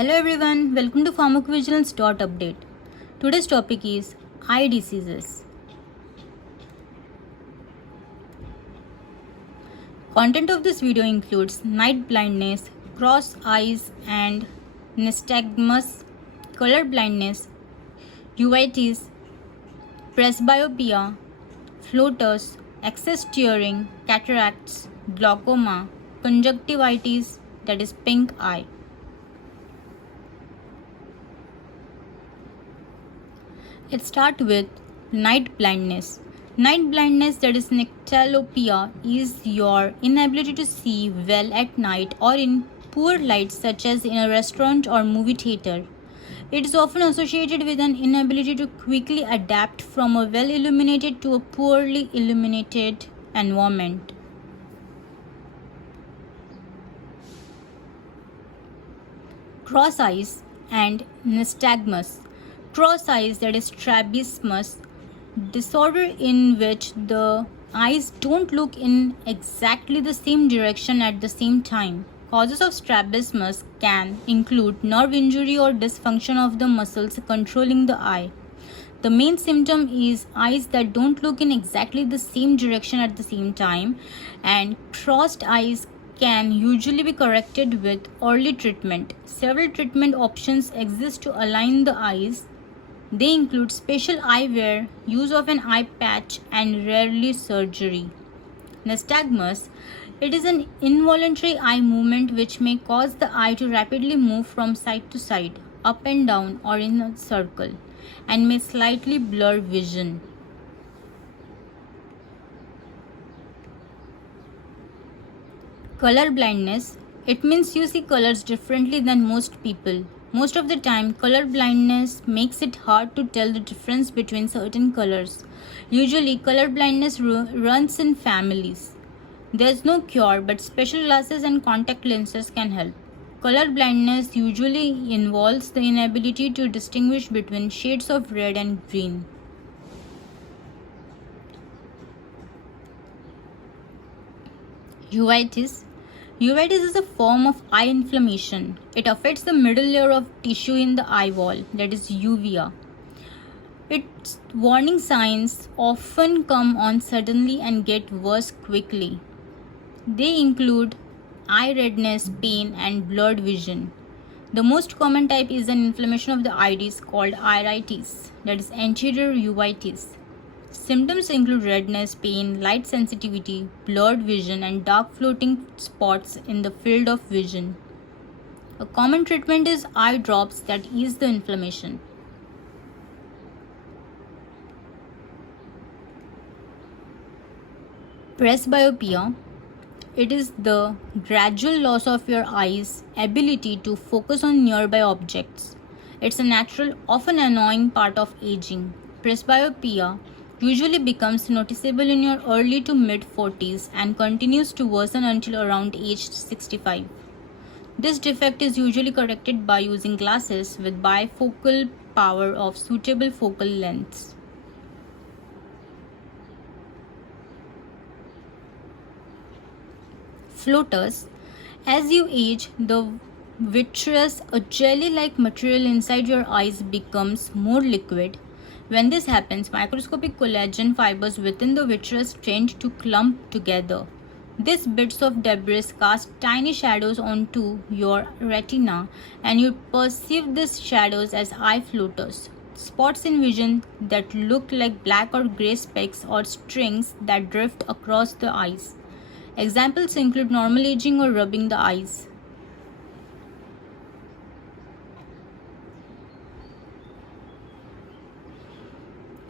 Hello everyone, welcome to Pharmacovigilance Update. Today's topic is eye diseases. Content of this video includes night blindness, cross eyes and nystagmus, color blindness, uveitis, presbyopia, floaters, excess tearing, cataracts, glaucoma, conjunctivitis, that is pink eye. Let's start with night blindness. Night blindness, that is nyctalopia, is your inability to see well at night or in poor light such as in a restaurant or movie theater. It is often associated with an inability to quickly adapt from a well illuminated to a poorly illuminated environment. Cross eyes and nystagmus. Cross eyes, that is strabismus, disorder in which the eyes don't look in exactly the same direction at the same time. Causes of strabismus can include nerve injury or dysfunction of the muscles controlling the eye. The main symptom is eyes that don't look in exactly the same direction at the same time, and crossed eyes can usually be corrected with early treatment. Several treatment options exist to align the eyes. They include special eyewear, use of an eye patch, and rarely surgery. Nystagmus, it is an involuntary eye movement which may cause the eye to rapidly move from side to side, up and down, or in a circle, and may slightly blur vision. Color blindness, it means you see colors differently than most people. Most of the time, color blindness makes it hard to tell the difference between certain colors. Usually, color blindness runs in families. There's no cure, but special glasses and contact lenses can help. Color blindness usually involves the inability to distinguish between shades of red and green. Uveitis. Uveitis is a form of eye inflammation. It affects the middle layer of tissue in the eye wall, that is uvea. Its warning signs often come on suddenly and get worse quickly. They include eye redness, pain, and blurred vision. The most common type is an inflammation of the iris called iritis, that is anterior uveitis. Symptoms include redness, pain, light sensitivity, blurred vision, and dark floating spots in the field of vision. A common treatment is eye drops that ease the inflammation. Presbyopia, it is the gradual loss of your eye's ability to focus on nearby objects. It's a natural, often annoying part of aging. Presbyopia usually becomes noticeable in your early to mid 40s and continues to worsen until around age 65. This defect is usually corrected by using glasses with bifocal power of suitable focal lengths. Floaters. As you age, the vitreous, a jelly-like material inside your eyes, becomes more liquid. When this happens, microscopic collagen fibers within the vitreous tend to clump together. These bits of debris cast tiny shadows onto your retina, and you perceive these shadows as eye floaters, spots in vision that look like black or gray specks or strings that drift across the eyes. Examples include normal aging or rubbing the eyes.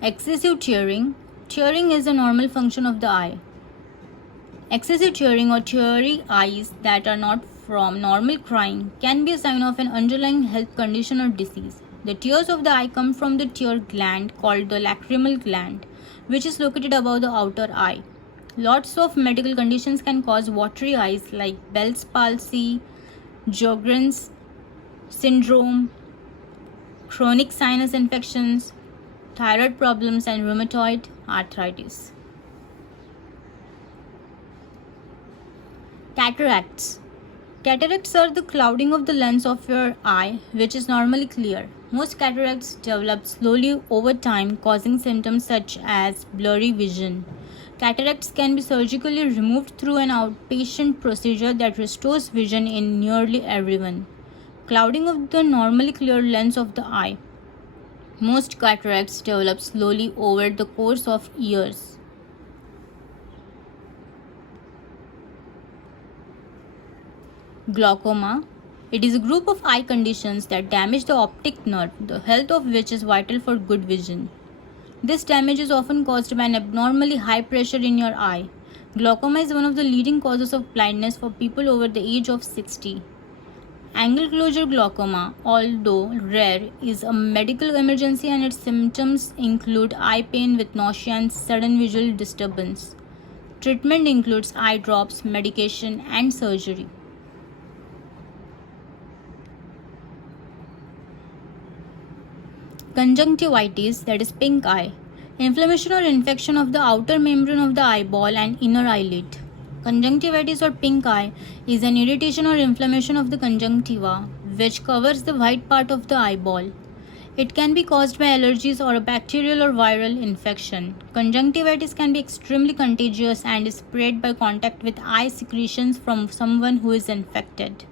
Excessive tearing. Tearing is a normal function of the eye. Excessive tearing or teary eyes that are not from normal crying can be a sign of an underlying health condition or disease. The tears of the eye come from the tear gland called the lacrimal gland, which is located above the outer eye. Lots of medical conditions can cause watery eyes like Bell's palsy, Sjogren's syndrome, chronic sinus infections, thyroid problems, and rheumatoid arthritis. Cataracts. Cataracts are the clouding of the lens of your eye, which is normally clear. Most cataracts develop slowly over time, causing symptoms such as blurry vision. Cataracts can be surgically removed through an outpatient procedure that restores vision in nearly everyone. Clouding of the normally clear lens of the eye. Most cataracts develop slowly over the course of years. Glaucoma. It is a group of eye conditions that damage the optic nerve, the health of which is vital for good vision. This damage is often caused by an abnormally high pressure in your eye. Glaucoma is one of the leading causes of blindness for people over the age of 60. Angle closure glaucoma, although rare, is a medical emergency and its symptoms include eye pain with nausea and sudden visual disturbance. Treatment includes eye drops, medication, and surgery. Conjunctivitis, that is pink eye. Inflammation or infection of the outer membrane of the eyeball and inner eyelid. Conjunctivitis or pink eye is an irritation or inflammation of the conjunctiva, which covers the white part of the eyeball. It can be caused by allergies or a bacterial or viral infection. Conjunctivitis can be extremely contagious and is spread by contact with eye secretions from someone who is infected.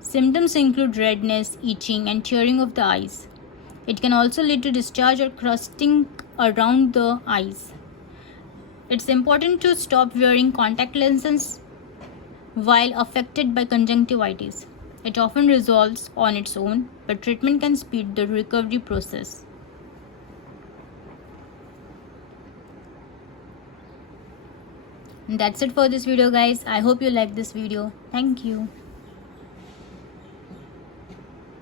Symptoms include redness, itching, and tearing of the eyes. It can also lead to discharge or crusting around the eyes. It's important to stop wearing contact lenses while affected by conjunctivitis. It often resolves on its own, but treatment can speed the recovery process. And that's it for this video, guys. I hope you liked this video. Thank you.